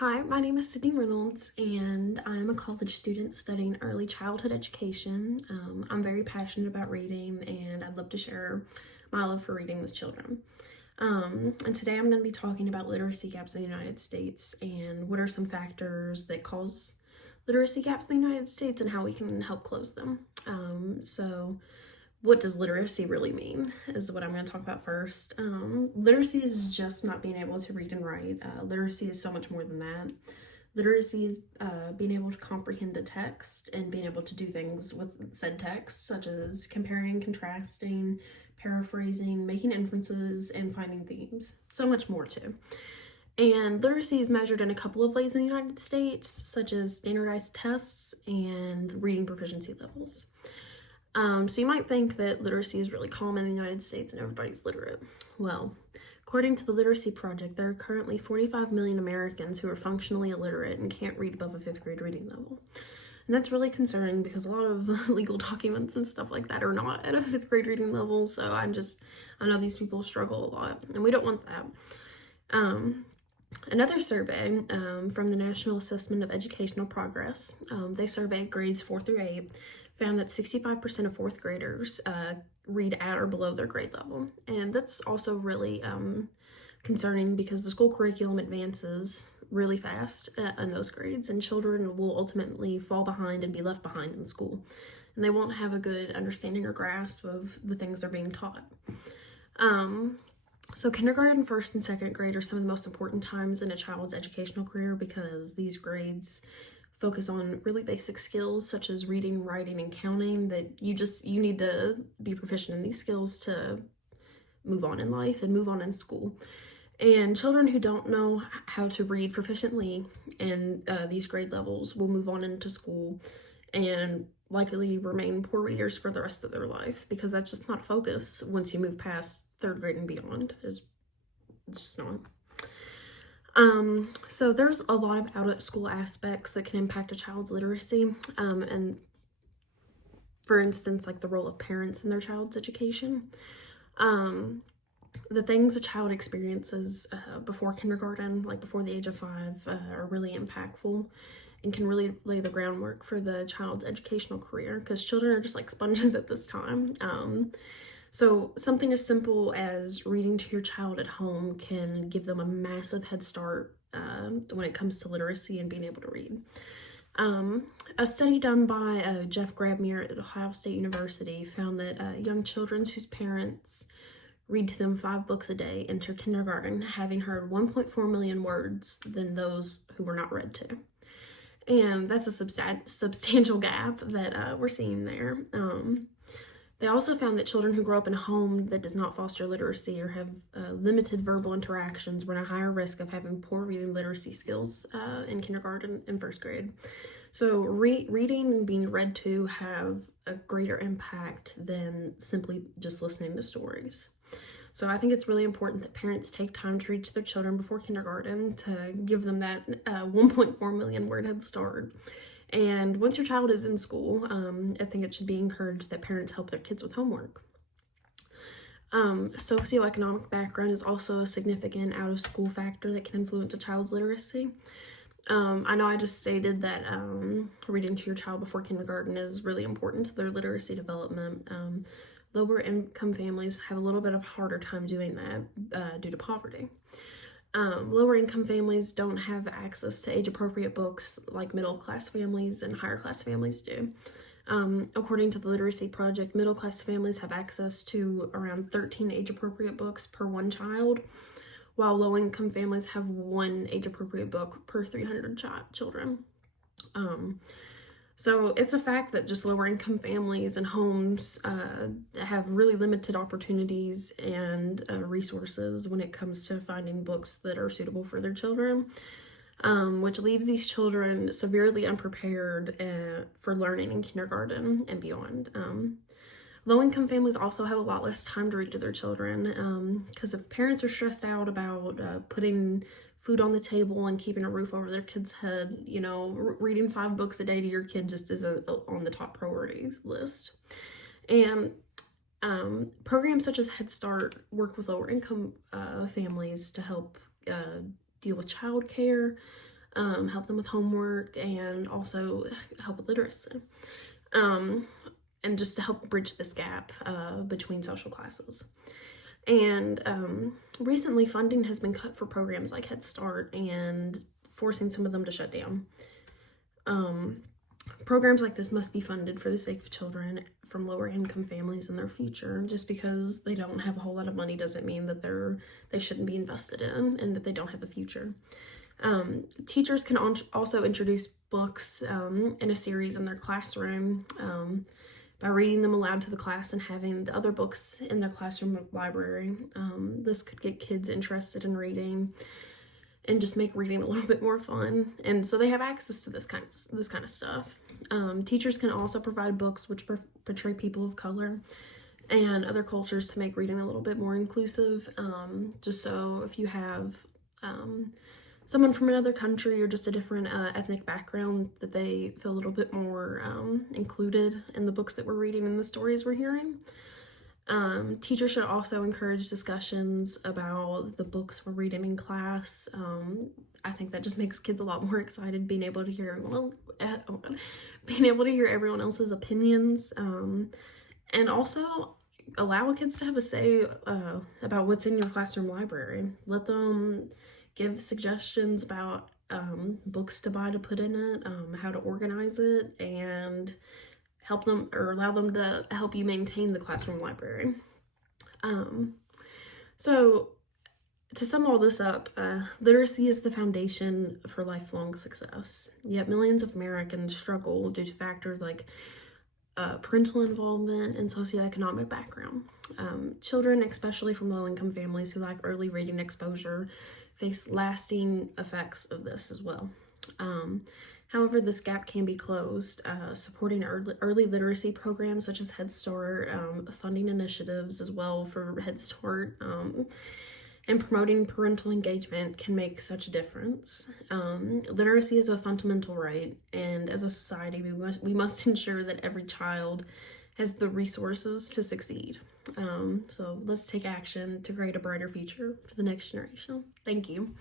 Hi, my name is Sydney Reynolds, and I'm a college student studying early childhood education. I'm very passionate about reading, and I'd love to share my love for reading with children. And today I'm going to be talking about literacy gaps in the United States and what are some factors that cause literacy gaps in the United States and how we can help close them. What does literacy really mean is what I'm going to talk about first. Literacy is just not being able to read and write. Literacy is so much more than that. Literacy is being able to comprehend a text and being able to do things with said text, such as comparing, contrasting, paraphrasing, making inferences, and finding themes. So much more too. And literacy is measured in a couple of ways in the United States, such as standardized tests and reading proficiency levels. So you might think that literacy is really common in the United States and everybody's literate. Well, according to the Literacy Project, there are currently 45 million Americans who are functionally illiterate and can't read above a 5th grade reading level. And that's really concerning because a lot of legal documents and stuff like that are not at a 5th grade reading level. So I know these people struggle a lot, and we don't want that. Another survey from the National Assessment of Educational Progress, they surveyed grades 4 through 8, found that 65% of 4th graders read at or below their grade level. And that's also really concerning because the school curriculum advances really fast in those grades, and children will ultimately fall behind and be left behind in school. And they won't have a good understanding or grasp of the things they're being taught. So kindergarten, 1st and 2nd grade are some of the most important times in a child's educational career because these grades focus on really basic skills such as reading, writing, and counting that you need to be proficient in these skills to move on in life and move on in school. And children who don't know how to read proficiently in these grade levels will move on into school and likely remain poor readers for the rest of their life because that's just not a focus once you move past 3rd grade and beyond. It's just not. So there's a lot of out-of-school aspects that can impact a child's literacy, and for instance, like the role of parents in their child's education. The things a child experiences before kindergarten, like before the age of 5, are really impactful and can really lay the groundwork for the child's educational career because children are just like sponges at this time. So something as simple as reading to your child at home can give them a massive head start when it comes to literacy and being able to read. A study done by Jeff Grabmere at Ohio State University found that young children whose parents read to them 5 books a day enter kindergarten having heard 1.4 million words than those who were not read to. And that's a substantial gap that we're seeing there. They also found that children who grow up in a home that does not foster literacy or have limited verbal interactions were at a higher risk of having poor reading literacy skills in kindergarten and 1st grade. So reading and being read to have a greater impact than simply just listening to stories. So I think it's really important that parents take time to read to their children before kindergarten to give them that 1.4 million word head start. And once your child is in school, I think it should be encouraged that parents help their kids with homework. Socioeconomic background is also a significant out-of-school factor that can influence a child's literacy. I know I just stated that reading to your child before kindergarten is really important to their literacy development. Lower income families have a little bit of a harder time doing that due to poverty. Lower income families don't have access to age-appropriate books like middle-class families and higher-class families do. According to the Literacy Project, middle-class families have access to around 13 age-appropriate books per one child, while low-income families have 1 age-appropriate book per 300 children. So it's a fact that just lower income families and homes have really limited opportunities and resources when it comes to finding books that are suitable for their children, which leaves these children severely unprepared for learning in kindergarten and beyond. Low-income families also have a lot less time to read to their children because if parents are stressed out about putting food on the table and keeping a roof over their kid's head, reading 5 books a day to your kid just isn't on the top priorities list. And programs such as Head Start work with lower income families to help deal with childcare, help them with homework, and also help with literacy. And just to help bridge this gap between social classes. And recently, funding has been cut for programs like Head Start and forcing some of them to shut down. Programs like this must be funded for the sake of children from lower income families in their future. Just because they don't have a whole lot of money doesn't mean that they shouldn't be invested in and that they don't have a future. Teachers can also introduce books in a series in their classroom by reading them aloud to the class and having the other books in their classroom library. This could get kids interested in reading and just make reading a little bit more fun. And so they have access to this kind of stuff. Teachers can also provide books which portray people of color and other cultures to make reading a little bit more inclusive. Just so if you have someone from another country or just a different ethnic background, that they feel a little bit more included in the books that we're reading and the stories we're hearing. Teachers should also encourage discussions about the books we're reading in class. I think that just makes kids a lot more excited, being able to hear everyone else's opinions, and also allow kids to have a say about what's in your classroom library. Let them give suggestions about books to buy to put in it, how to organize it, and help them or allow them to help you maintain the classroom library. So to sum all this up, literacy is the foundation for lifelong success. Yet millions of Americans struggle due to factors like parental involvement and socioeconomic background. Children, especially from low-income families who lack early reading exposure, face lasting effects of this as well. However, this gap can be closed, supporting early literacy programs such as Head Start, funding initiatives as well for Head Start, and promoting parental engagement can make such a difference. Literacy is a fundamental right, and as a society, we must ensure that every child has the resources to succeed. So let's take action to create a brighter future for the next generation. Thank you.